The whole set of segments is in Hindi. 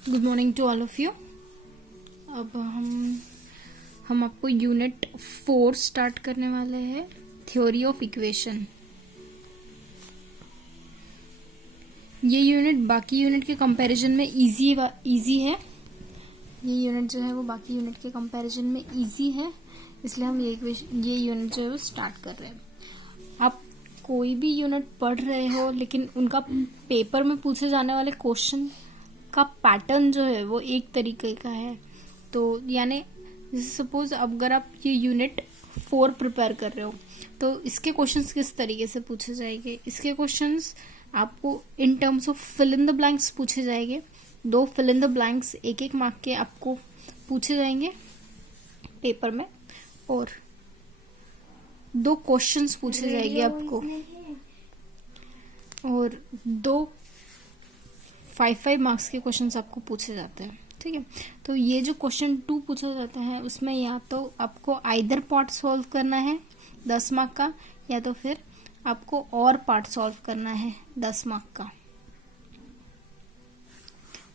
Good morning to all of you. अब हम आपको यूनिट 4 स्टार्ट करने वाले हैं, थ्योरी ऑफ इक्वेशन। ये यूनिट बाकी यूनिट के कंपैरिजन में इजी है। ये यूनिट जो है वो बाकी यूनिट के कंपैरिजन में इजी है, इसलिए हम ये यूनिट जो है वो स्टार्ट कर रहे हैं। आप कोई भी यूनिट पढ़ रहे हो लेकिन उनका पेपर में पूछे जाने वाले क्वेश्चन का पैटर्न जो है वो एक तरीके का है। तो यानी सपोज अगर आप ये यूनिट 4 प्रिपेयर कर रहे हो तो इसके क्वेश्चंस किस तरीके से पूछे जाएंगे। इसके क्वेश्चंस आपको in terms of fill in the blanks पूछे जाएंगे। 2 fill in the blanks 1-1 mark के आपको पूछे जाएंगे पेपर में, और 2 क्वेश्चंस पूछे जाएंगे आपको, और 2 5 मार्क्स के क्वेश्चंस आपको पूछे जाते हैं। ठीक है, तो ये जो क्वेश्चन 2 पूछा जाता है उसमें या तो आपको आइदर पार्ट सॉल्व करना है 10 मार्क का, या तो फिर आपको और पार्ट सॉल्व करना है 10 मार्क का।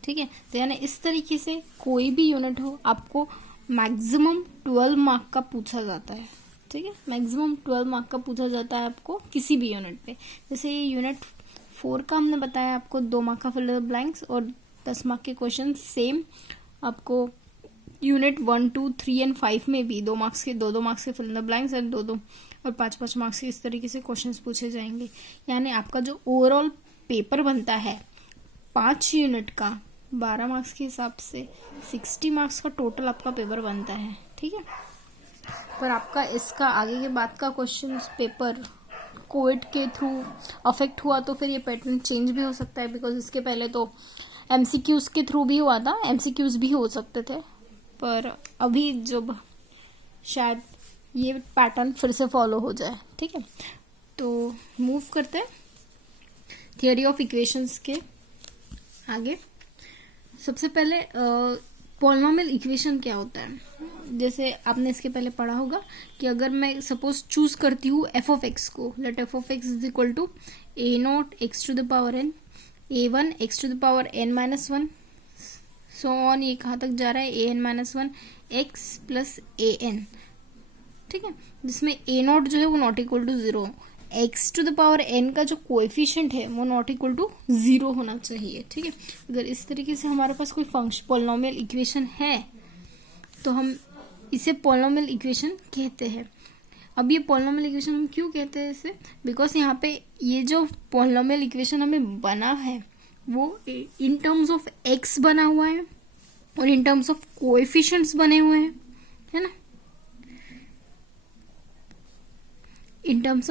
ठीक है, तो यानी इस तरीके से कोई भी यूनिट हो आपको मैक्सिमम 12 मार्क का पूछा जाता है। ठीक है, मैक्सिमम 12 मार्क का पूछा जाता है आपको किसी भी यूनिट पे। जैसे ये यूनिट 4 का हमने बताया आपको 2 मार्क का फिल इन द ब्लैंक्स और 10 मार्क के क्वेश्चन। सेम आपको यूनिट 1, 2, 3 एंड 5 में भी 2 मार्क्स के 2-2 मार्क्स के fill in the blanks and 2-2 और 5-5 मार्क्स के इस तरीके से क्वेश्चंस पूछे जाएंगे। यानी आपका जो ओवरऑल पेपर बनता है 5 यूनिट का 12 मार्क्स के हिसाब से 60 मार्क्स का टोटल आपका पेपर बनता है। ठीक है, पर आपका इसका आगे के बाद का क्वेश्चन पेपर कोविड के थ्रू अफेक्ट हुआ तो फिर ये पैटर्न चेंज भी हो सकता है, बिकॉज इसके पहले तो एमसीक्यूज के थ्रू भी हुआ था, एमसीक्यूज भी हो सकते थे, पर अभी जब शायद ये पैटर्न फिर से फॉलो हो जाए। ठीक है, तो मूव करते हैं थियोरी ऑफ इक्वेशंस के आगे। सबसे पहले पॉलिनोमियल इक्वेशन क्या होता है। जैसे आपने इसके पहले पढ़ा होगा कि अगर मैं सपोज चूज करती हूँ एफ ऑफ एक्स को, let F of X is equal to a0 x to the power n, a1 x to the power n-1, so on, ये कहाँ तक जा रहा है an-1 x प्लस an। ठीक है, जिसमें a0 जो है वो not equal to 0, x to the power n का जो कोएफिशिएंट है वो नॉट इक्वल टू 0 होना चाहिए। ठीक है, अगर इस तरीके से हमारे पास कोई फंक्शन पॉलिनोमियल इक्वेशन है तो हम इसे पॉलिनोमियल इक्वेशन कहते हैं। अब ये पॉलिनोमियल इक्वेशन हम क्यों कहते हैं इसे, बिकॉज यहाँ पे ये जो पॉलिनोमियल इक्वेशन हमें बना है वो इन टर्म्स ऑफ x बना हुआ है और इन टर्म्स ऑफ कोएफिशिएंट्स बने हुए हैं, है ना। इन टर्म्स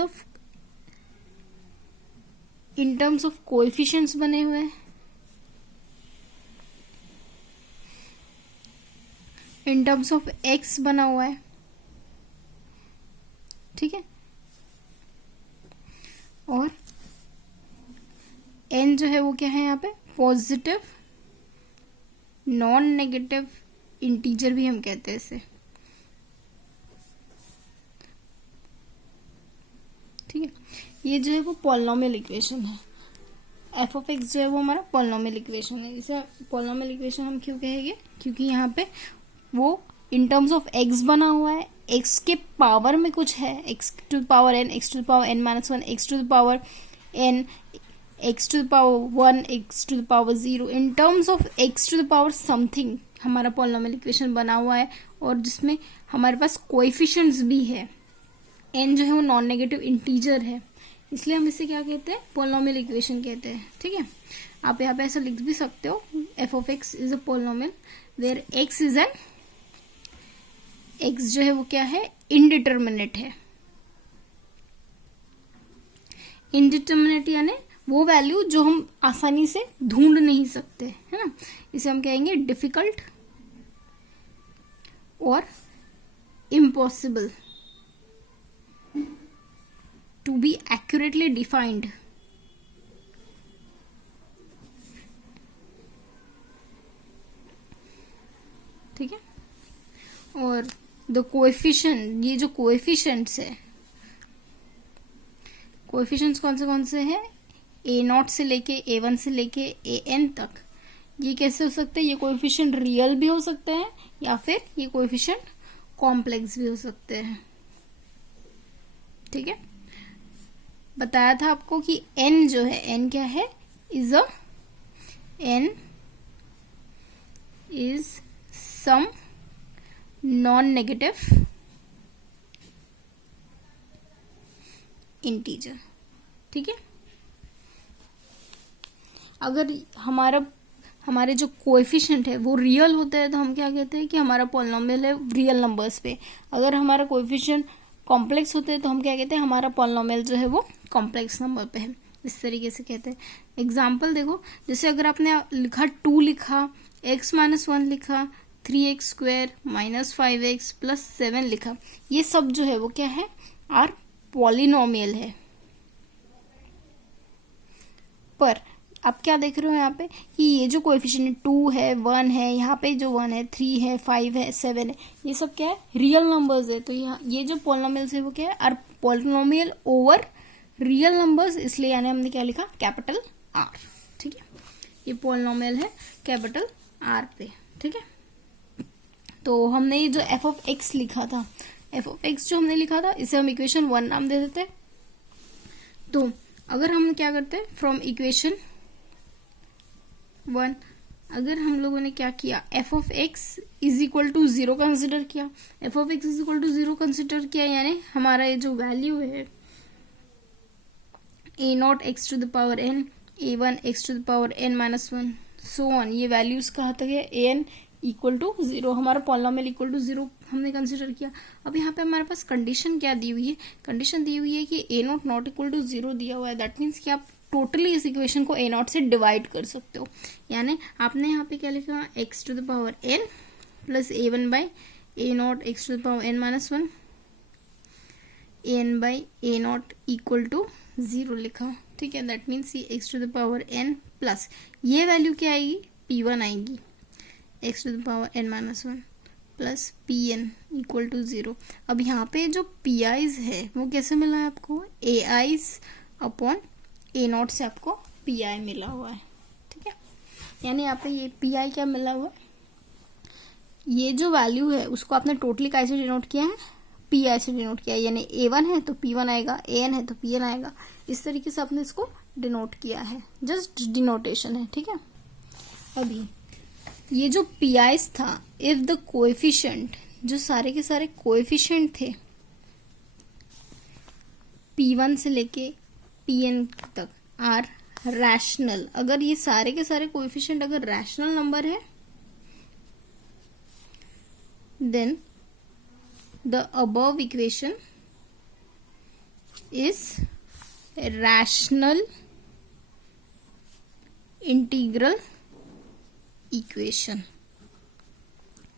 ऑफ कोएफिशिएंट्स बने हुए हैं, इन टर्म्स ऑफ x बना हुआ है। ठीक है, और n जो है वो क्या है यहाँ पे, पॉजिटिव नॉन नेगेटिव इंटीजर भी हम कहते हैं इसे। ठीक है, ये जो है वो पॉलिनोमियल इक्वेशन है। एफ ऑफ एक्स जो है वो हमारा पॉलिनोमियल इक्वेशन है। इसे पॉलिनोमियल इक्वेशन हम क्यों कहेंगे, क्योंकि यहाँ पे वो इन टर्म्स ऑफ एक्स बना हुआ है, एक्स के पावर में कुछ है, X to the power n, X to the power n-1, X to the power n, X to the power 1, X to the power 0, in terms of X to the power something हमारा पॉलिनोमियल इक्वेशन बना हुआ है, और जिसमें हमारे पास कोएफिशिएंट्स भी है। n जो है वो नॉन नेगेटिव इंटीजर है, इसलिए हम इसे क्या कहते हैं, पॉलिनोमियल इक्वेशन कहते हैं। ठीक है, आप यहाँ पे ऐसा लिख भी सकते हो, F of X is a polynomial where X is N, X जो है वो क्या है, इनडिटर्मिनेट है। इनडिटर्मिनेट यानी वो वैल्यू जो हम आसानी से ढूंढ नहीं सकते, है ना। इसे हम कहेंगे डिफिकल्ट और impossible to be accurately defined. ठीक है, और द कोएफिशिएंट, ये जो कोएफिशिएंट्स है, कोएफिशिएंट्स कौन से हैं, a0 से लेके a1 से लेके an तक, ये कैसे हो सकते हैं, ये कोएफिशिएंट रियल भी हो सकते हैं या फिर ये कोएफिशिएंट कॉम्प्लेक्स भी हो सकते हैं। ठीक है, बताया था आपको कि n जो है, n क्या है, n is some non negative integer. ठीक है, अगर हमारे जो कोएफिशिएंट है वो रियल होते हैं तो हम क्या कहते हैं कि हमारा पॉलिनोमियल है रियल नंबर्स पे। अगर हमारा कोएफिशिएंट कॉम्प्लेक्स होते हैं तो हम क्या कहते हैं, हमारा पॉलिनोमियल जो है वो कॉम्प्लेक्स नंबर पे है। इस तरीके से कहते हैं। एग्जाम्पल देखो, जैसे अगर आपने लिखा 2 लिखा, x - 1 लिखा, 3x स्क्वायर -5x + 7 लिखा, ये सब जो है वो क्या है, आर पॉलिनोमियल है। पर आप क्या देख रहे हो यहाँ पे कि ये जो कोएफिशिएंट 2 है, 1 है, यहाँ पे जो 1 है, 3 है, 5 है, 7 है, ये सब क्या है, रियल नंबर्स है। तो यहाँ ये जो पॉलिनोमियल्स है वो क्या है, are polynomial over real numbers, इसलिए यानी हमने क्या लिखा, कैपिटल R। ठीक है, ये पॉलिनोमियल है कैपिटल R पे। ठीक है, तो हमने ये जो f(x) लिखा था, f(x) जो हमने लिखा था, इसे हम इक्वेशन 1 नाम दे देते हैं। तो अगर हम क्या करते हैं, फ्रॉम इक्वेशन 1 अगर हम लोगों ने क्या किया, f(x) = 0 कंसिडर किया, f(x) = 0 कंसिडर किया, यानी हमारा ये जो वैल्यू है a0 x to the power n, a1 x to the power n - 1 so on, ये वैल्यूज कहाँ तक है, an = 0, हमारा पॉलिनोमियल = 0 हमने कंसिडर किया। अब यहाँ पे हमारे पास कंडीशन क्या दी हुई है, कंडीशन दी हुई है कि a0 ≠ 0 दिया हुआ है। दैट मीन्स कि आप टोटली इस इक्वेशन को a0 से डिवाइड कर सकते हो। यानी आपने यहाँ पे क्या लिखा, x to the power n + a1 by a0 x to the power n - 1 an by a0 = 0 लिखा। ठीक है, दैट मीन्स ये x to the power n plus ये वैल्यू क्या आएगी, p1 आएगी, x to the power n - 1 plus pn = 0। अब यहाँ पे जो pi's है वो कैसे मिला है आपको, ai's अपॉन a0 से आपको pi मिला हुआ है। ठीक है, यानी यहाँ पे ये pi क्या मिला हुआ है, ये जो वैल्यू है उसको आपने टोटली कैसे डिनोट किया है, pi से डिनोट किया है। यानी a1 है तो p1 आएगा, an है तो pn आएगा। इस तरीके से आपने इसको डिनोट किया है, जस्ट डिनोटेशन है। ठीक है, अभी ये जो pi's था, इफ द कोएफिशिएंट, जो सारे के सारे कोएफिशिएंट थे p1 से लेके pn तक आर रैशनल, अगर ये सारे के सारे कोएफिशिएंट अगर रैशनल नंबर है, then the above equation is a rational integral equation।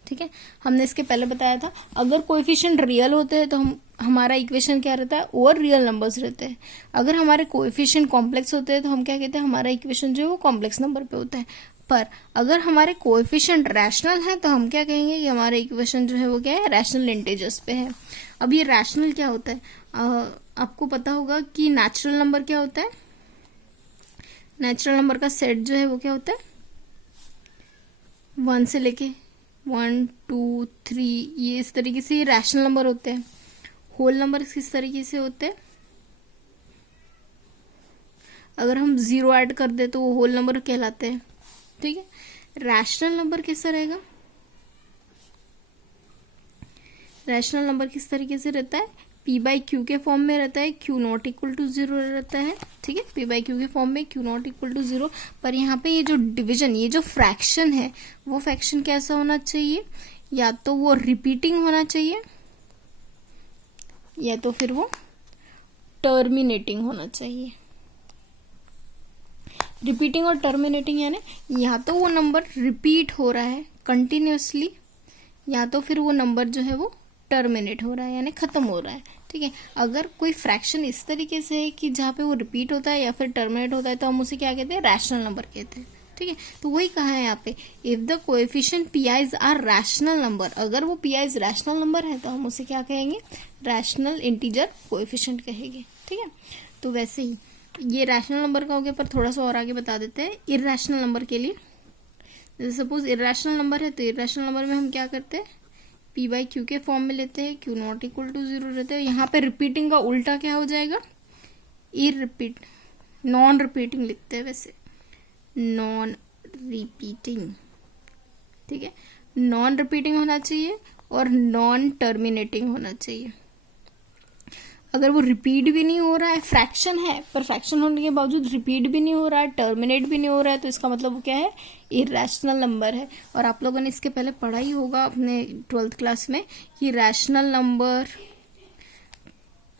ठीक है, हमने इसके पहले बताया था, अगर कोएफिशिएंट रियल होते हैं तो हमारा इक्वेशन क्या रहता है, ओवर रियल नंबर्स रहते हैं। अगर हमारे कोएफिशिएंट कॉम्प्लेक्स होते हैं तो हम क्या कहते हैं, हमारा इक्वेशन जो है वो कॉम्प्लेक्स नंबर पे होता है। पर अगर हमारे कोएफिशिएंट रैशनल है तो हम क्या कहेंगे कि हमारा इक्वेशन जो है वो क्या है, रैशनल इंटीजर्स पे है। अब ये रैशनल क्या होता है, आपको पता होगा कि नेचुरल नंबर क्या होता है, नेचुरल नंबर का सेट जो है वो क्या होता है, 1 से लेके 1 2 3, ये इस तरीके से ये रैशनल नंबर होते हैं। होल नंबर किस तरीके से होते हैं, अगर हम 0 ऐड कर दे तो वो होल नंबर कहलाते हैं। ठीक है, रैशनल नंबर कैसा रहेगा, रैशनल नंबर किस तरीके से रहता है, p/q के फॉर्म में रहता है, q0 = 0 रहता है। ठीक है, p/q के फॉर्म में q0 = 0। पर यहाँ पे ये जो डिवीजन, ये जो फ्रैक्शन है, वो फ्रैक्शन कैसा होना चाहिए, या तो वो रिपीटिंग होना चाहिए या तो फिर वो टर्मिनेटिंग होना चाहिए। रिपीटिंग और टर्मिनेटिंग यानी या तो वो नंबर रिपीट हो रहा है कंटिन्यूसली, या तो फिर वो नंबर जो है वो टर्मिनेट हो रहा है यानी खत्म हो रहा है। ठीक है, अगर कोई फ्रैक्शन इस तरीके से है कि जहाँ पे वो रिपीट होता है या फिर टर्मिनेट होता है तो हम उसे क्या कहते हैं, रैशनल नंबर कहते हैं। ठीक है, तो वही कहा है यहाँ पे, if the coefficient pi's are rational number, अगर वो pi's रैशनल नंबर है तो हम उसे क्या कहेंगे, रैशनल इंटीजर कोएफिशिएंट कहेंगे। ठीक है, तो वैसे ही ये रैशनल नंबर का हो गया, पर थोड़ा सा और आगे बता देते हैं इर्रैशनल नंबर के लिए। जैसे सपोज इरेशनल नंबर है तो इरेशनल नंबर में हम क्या करते हैं, पी बाई क्यू के फॉर्म में लेते हैं, क्यू नॉट इक्वल टू 0 रहते हैं। यहाँ पे रिपीटिंग का उल्टा क्या हो जाएगा, नॉन रिपीटिंग लिखते हैं वैसे, नॉन रिपीटिंग, ठीक है। नॉन रिपीटिंग होना चाहिए और नॉन टर्मिनेटिंग होना चाहिए। अगर वो रिपीट भी नहीं हो रहा है, फ्रैक्शन है पर फ्रैक्शन होने के बावजूद रिपीट भी नहीं हो रहा है, टर्मिनेट भी नहीं हो रहा है, तो इसका मतलब वो क्या है, इरेशनल नंबर है। और आप लोगों ने इसके पहले पढ़ा ही होगा अपने 12th क्लास में कि rational number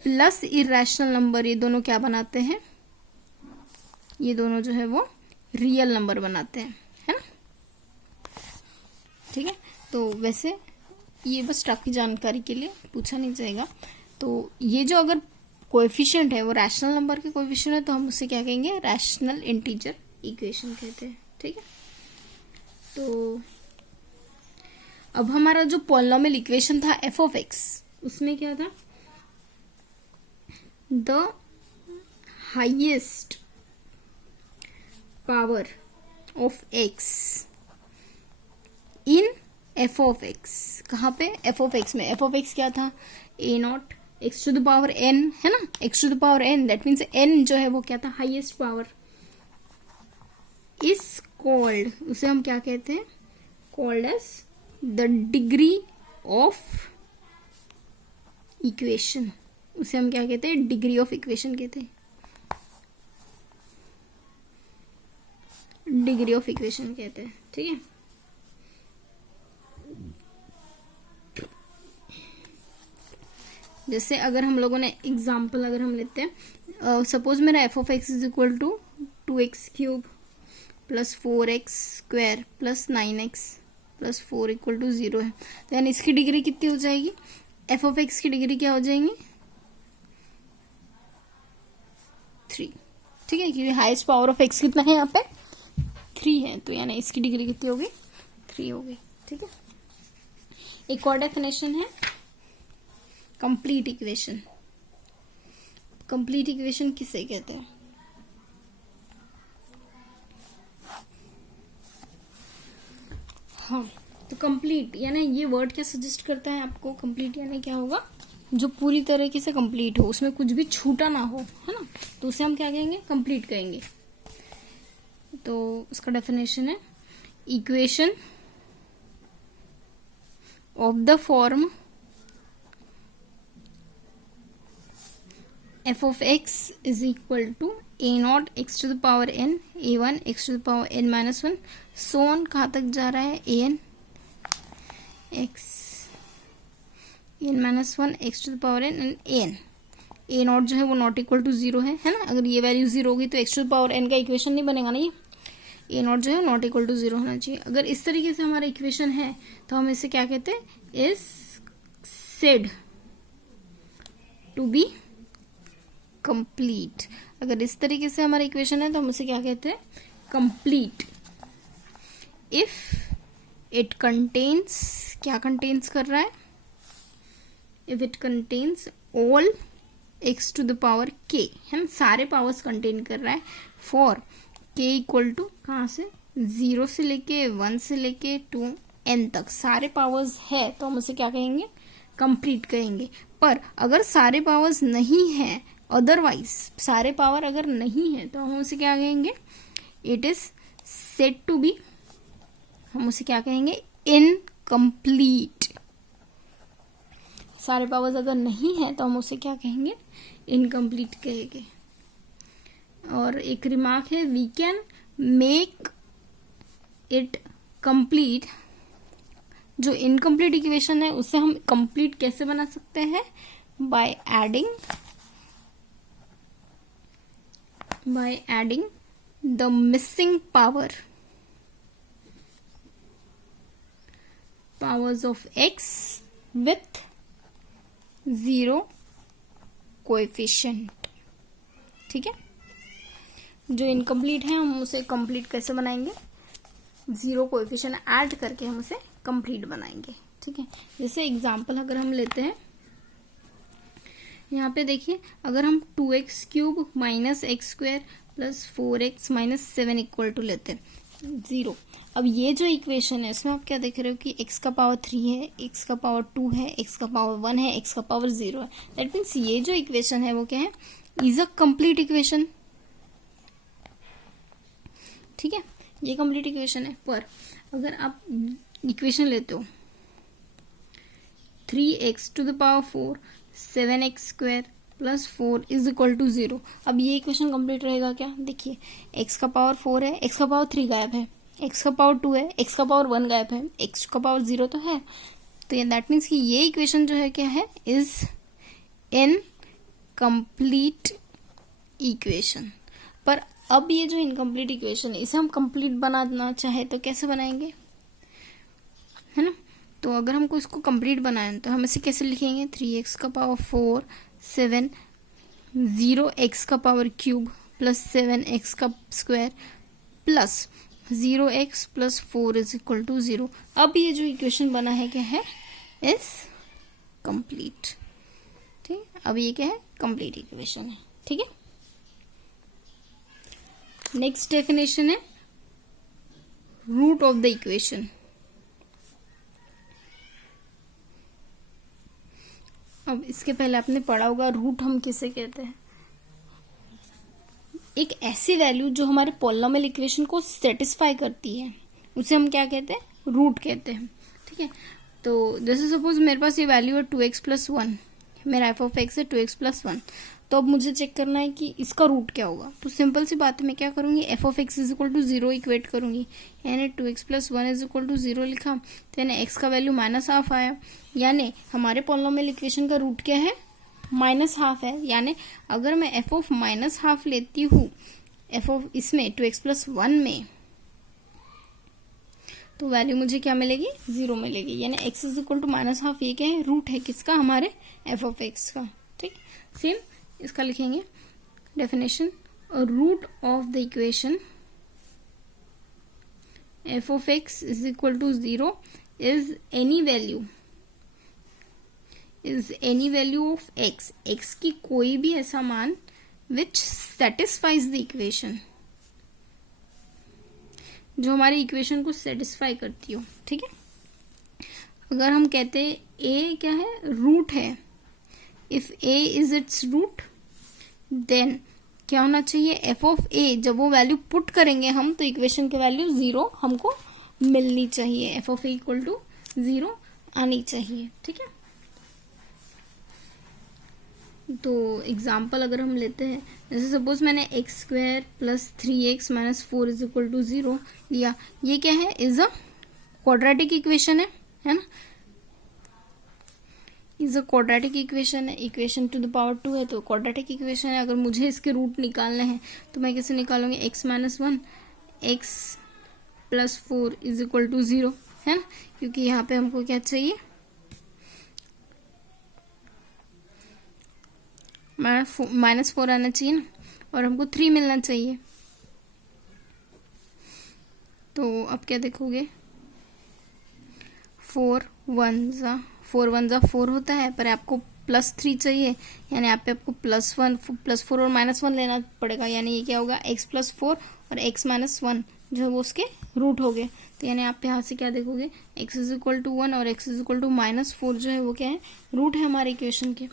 plus irrational number ये दोनों क्या बनाते हैं, ये दोनों जो है वो रियल नंबर बनाते हैं, है ना, ठीक है। तो वैसे ये बस आपकी जानकारी के लिए पूछा नहीं जाएगा। तो ये जो अगर कोएफिशिएंट है वो रैशनल नंबर के कोएफिशिएंट है तो हम उसे क्या कहेंगे, रैशनल इंटीजर इक्वेशन कहते हैं, ठीक है। तो अब हमारा जो पॉलिनोमियल इक्वेशन था एफ ऑफ एक्स, उसमें क्या था, the highest power of X in F of X, कहाँ पे, एफ ऑफ एक्स में। एफ ऑफ एक्स क्या था, A not X to the power N, है ना, X to the power N, that means N जो है वो क्या था, हाईएस्ट पावर, इज कॉल्ड, उसे हम क्या कहते हैं, called as the degree of equation, उसे हम क्या कहते हैं, डिग्री ऑफ इक्वेशन कहते हैं, डिग्री ऑफ इक्वेशन कहते हैं, ठीक है। जैसे अगर हम लोगों ने एग्जाम्पल अगर हम लेते हैं, सपोज मेरा F of X is equal to 2x cube plus 4x square plus 9x plus 4 equal to 0 है, तो यानी इसकी डिग्री कितनी हो जाएगी, एफ ऑफ एक्स की डिग्री क्या हो जाएंगी, 3, ठीक है, क्योंकि हाईएस्ट पावर ऑफ एक्स कितना है यहाँ पे, 3 है, तो यानी इसकी डिग्री कितनी होगी, 3 होगी, ठीक है। एक और डेफिनेशन है कंप्लीट इक्वेशन। कंप्लीट इक्वेशन किसे कहते हैं, हाँ, तो कंप्लीट यानी ये वर्ड क्या सजेस्ट करता है आपको, कंप्लीट यानी क्या होगा, जो पूरी तरीके से कंप्लीट हो, उसमें कुछ भी छूटा ना हो, है ना, तो उसे हम क्या कहेंगे, कंप्लीट कहेंगे। तो उसका डेफिनेशन है equation of the form f of x is equal to a naught x to the power n a1 x to the power n minus 1 so on, कहाँ तक जा रहा है, an x n minus 1 x to the power n and an a not जो है वो नॉट इक्वल टू 0 है ना, अगर ये वैल्यू 0 होगी तो x to the power n का इक्वेशन नहीं बनेगा ना, ये a नॉट जो है नॉट इक्वल टू 0 होना चाहिए। अगर इस तरीके से हमारा इक्वेशन है तो हम इसे क्या कहते हैं, is said to be complete. अगर इस तरीके से हमारा इक्वेशन है तो हम उसे क्या कहते हैं, कंप्लीट। इफ इट कंटेन्स, क्या कंटेन्स कर रहा है, if it contains all X to the power K, है ना, सारे पावर्स कंटेन कर रहा है, फॉर के इक्वल टू कहाँ से, 0 से लेके 1 से लेके 2n तक सारे पावर्स है तो हम उसे क्या कहेंगे, कंप्लीट कहेंगे। पर अगर सारे पावर्स नहीं है, अदरवाइज सारे पावर अगर नहीं है तो हम उसे क्या कहेंगे, it is said to be, हम उसे क्या कहेंगे, इनकम्प्लीट। सारे पावर्स अगर नहीं है तो हम उसे क्या कहेंगे, इनकम्प्लीट कहेंगे। और एक रिमार्क है, we can make it complete, जो इनकम्प्लीट इक्वेशन है उसे हम कंप्लीट कैसे बना सकते हैं, by adding the missing powers of x with 0 coefficient, ठीक है। जो इनकम्प्लीट है हम उसे कंप्लीट कैसे बनाएंगे, 0 कोएफिशिएंट ऐड करके हम उसे कंप्लीट बनाएंगे, ठीक है। जैसे एग्जांपल अगर हम लेते हैं, यहाँ पे देखिए, अगर हम 2x cube minus X square plus 4x minus 7 equal to लेते हैं, 0। अब ये जो इक्वेशन है इसमें आप क्या देख रहे हो कि x का पावर 3 है, x का पावर 2 है, x का पावर 1 है, x का पावर 0 है। दैट मीन्स ये जो इक्वेशन है वो क्या है, इज अ कंप्लीट इक्वेशन। ठीक है, ये कंप्लीट इक्वेशन है। पर अगर आप इक्वेशन लेते हो 3x to the power 4 7x square plus 4 is equal to 0, अब ये इक्वेशन कंप्लीट रहेगा क्या? देखिए x का पावर 4 है, x का पावर 3 गायब है, x का पावर 2 है, x का पावर 1 गायब है, x का पावर 0 तो है। तो ये दैट मीन्स कि ये इक्वेशन जो है क्या है, इज इन कंप्लीट इक्वेशन। पर अब ये जो इनकम्प्लीट इक्वेशन है इसे हम कंप्लीट बनाना चाहे तो कैसे बनाएंगे, है ना? तो अगर हमको इसको कंप्लीट बनाए तो हम इसे कैसे लिखेंगे, 3x का पावर 4 7 0x का पावर क्यूब प्लस 7x का square plus 0x plus 4 is equal to 0। अब ये जो इक्वेशन बना है क्या है, इज कंप्लीट। ठीक है, अब ये क्या है, कंप्लीट इक्वेशन है। ठीक है, नेक्स्ट डेफिनेशन है रूट ऑफ द इक्वेशन। अब इसके पहले आपने पढ़ा होगा रूट हम किसे कहते हैं, एक ऐसी वैल्यू जो हमारे पॉलिनोमियल इक्वेशन को सेटिस्फाई करती है उसे हम क्या कहते हैं, रूट कहते हैं। ठीक है, तो जैसे सपोज मेरे पास ये वैल्यू है 2x प्लस 1, मेरा एफ ऑफ एक्स है 2x प्लस 1, तो अब मुझे चेक करना है कि इसका रूट क्या होगा। तो सिंपल सी बात है, मैं क्या करूंगी, F of X is equal to 0 equate करूंगी, यानी 2x plus 1 is equal to 0 लिखा, तो यानी x का वैल्यू -½ आया, यानी हमारे पॉलिनोमियल इक्वेशन का रूट क्या है, -½ है। यानी अगर मैं एफ ऑफ -½ लेती हूँ एफ ऑफ इसमें 2x प्लस 1 में, तो वैल्यू मुझे क्या मिलेगी, 0 मिलेगी। यानी x इज इक्वल टू -½ ये क्या है, रूट है किसका, हमारे एफ ऑफ एक्स का। ठीक, सेम इसका लिखेंगे definition, root of the equation F of X is equal to 0 is any value of x, x की कोई भी ऐसा मान विच सेटिस्फाइज द इक्वेशन, जो हमारी इक्वेशन को सेटिस्फाई करती हो। ठीक है, अगर हम कहते हैं a क्या है, रूट है, if a is its root then क्या होना चाहिए, एफ ऑफ a, जब वो वैल्यू पुट करेंगे हम तो इक्वेशन की वैल्यू 0 हमको मिलनी चाहिए, F of a equal to 0 आनी चाहिए। ठीक है, तो एग्जाम्पल अगर हम लेते हैं, जैसे सपोज मैंने X square plus 3x minus 4 is equal to 0 लिया, ये क्या है, इज अ क्वाड्रेटिक इक्वेशन है ना, इज अ क्वाड्रेटिक इक्वेशन है, इक्वेशन टू द पावर 2 है तो क्वाड्रेटिक इक्वेशन है। अगर मुझे इसके रूट निकालने हैं तो मैं कैसे निकालूंगी, x minus 1 x plus 4 is equal to 0, है ना, क्योंकि यहाँ पे हमको क्या चाहिए, -4 आना चाहिए ना, और हमको 3 मिलना चाहिए। तो अब क्या देखोगे, 4 1 ज़ा 4 होता है, पर आपको +3 चाहिए, यानी यहाँ पे आपको +1 +4 और -1 लेना पड़ेगा, यानी ये क्या होगा, x प्लस 4 और x माइनस 1 जो है वो उसके रूट हो गए। तो यानी आप यहाँ से क्या देखोगे, x इज इक्वल टू 1 और x इज इक्वल टू -4 जो है वो क्या है, रूट है हमारे इक्वेशन के।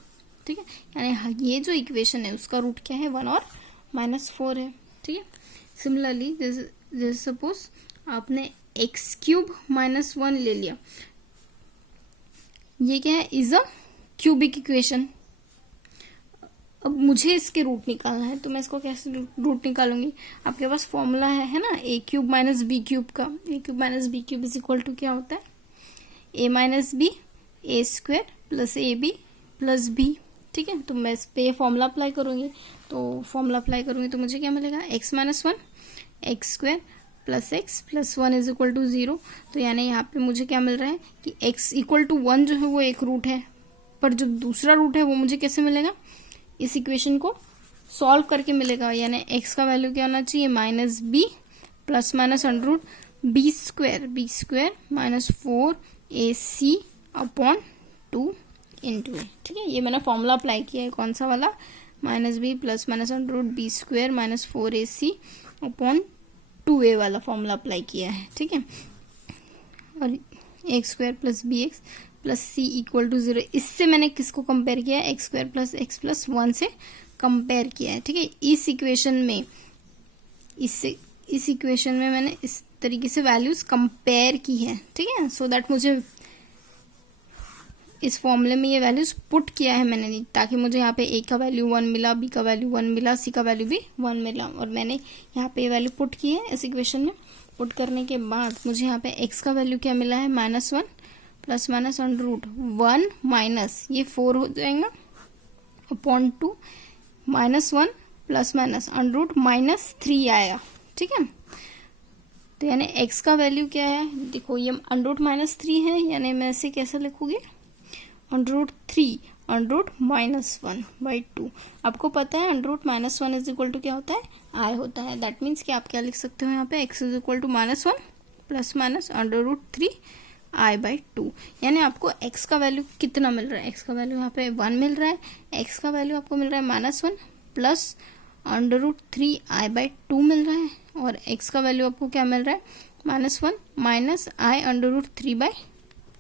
ठीक है, यानी ये जो इक्वेशन है उसका रूट क्या है, 1 और -4 है। ठीक है, सिमिलरली जैसे सपोज आपने x³ -1 ले लिया, ये क्या है, इज अ क्यूबिक इक्वेशन। अब मुझे इसके रूट निकालना है तो मैं इसको कैसे रूट निकालूंगी, आपके पास फॉर्मूला है ना, a³ माइनस b³ का, a³ minus b³ is equal to क्या होता है, a minus b a² plus ab plus b। ठीक है, तो मैं इस पे फॉर्मूला अप्लाई करूंगी, तो फॉर्मूला अप्लाई करूंगी तो मुझे क्या मिलेगा, x minus 1 x² plus x plus 1 is equal to 0। तो यानी यहाँ पे मुझे क्या मिल रहा है कि x इक्वल टू 1 जो है वो एक रूट है, पर जो दूसरा रूट है वो मुझे कैसे मिलेगा, इस इक्वेशन को सॉल्व करके मिलेगा। यानी x का वैल्यू क्या होना चाहिए, -b plus minus under root b² minus 4ac upon 2 into A. ठीक है, ये मैंने फॉर्मूला अप्लाई किया है, कौन सा वाला, -b plus minus under root b² minus 4ac upon 2a वाला फॉर्मूला अप्लाई किया है, ठीक है। और X square plus B X plus C equal to 0, इससे मैंने किसको कंपेयर किया है, X square plus X plus 1 से कंपेयर किया है, ठीक है। इस इक्वेशन में मैंने इस तरीके से वैल्यूज कंपेयर की है, ठीक है। सो दैट मुझे इस फॉर्मूले में ये वैल्यूज पुट किया है मैंने, ताकि मुझे यहाँ पे ए का वैल्यू 1 मिला, बी का वैल्यू 1 मिला, सी का वैल्यू भी 1 मिला, और मैंने यहाँ पे ये वैल्यू पुट की है इस इक्वेशन में। पुट करने के बाद मुझे यहाँ पे एक्स का वैल्यू क्या मिला है, -1 प्लस माइनस √1 माइनस ये 4 हो जाएगा अपॉन 2 -1 प्लस माइनस √-3 आएगा, ठीक है। तो यानी x का वैल्यू क्या है, देखो ये √-3 है, यानी मैं इसे कैसे लिखूंगी, √3 √-1/2। आपको पता है √-1 इज इक्वल टू क्या होता है, i होता है। दैट मीन्स कि आप क्या लिख सकते हो यहाँ पे, x इज इक्वल टू -1 प्लस माइनस √3 i/2। यानी आपको x का वैल्यू कितना मिल रहा है, x का वैल्यू यहाँ पे 1 मिल रहा है, x का वैल्यू आपको मिल रहा है -1 प्लस √3 i/2 मिल रहा है, और x का वैल्यू आपको क्या मिल रहा है, -1 माइनस i/√3/2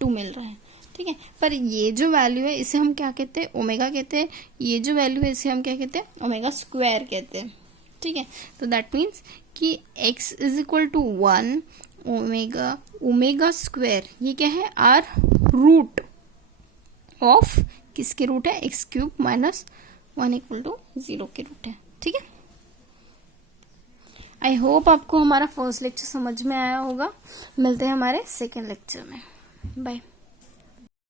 मिल रहा है, ठीक है। पर ये जो वैल्यू है इसे हम क्या कहते हैं, ओमेगा कहते हैं। ये जो वैल्यू है इसे हम क्या कहते हैं, ओमेगा स्क्वायर कहते हैं, ठीक है। तो दैट मीन्स कि x is equal to 1 omega square, ये क्या है, आर रूट ऑफ किसके रूट है, x³ माइनस 1 इक्वल टू 0 के रूट है, ठीक है। आई होप आपको हमारा फर्स्ट लेक्चर समझ में आया होगा। मिलते हैं हमारे सेकेंड लेक्चर में, बाय।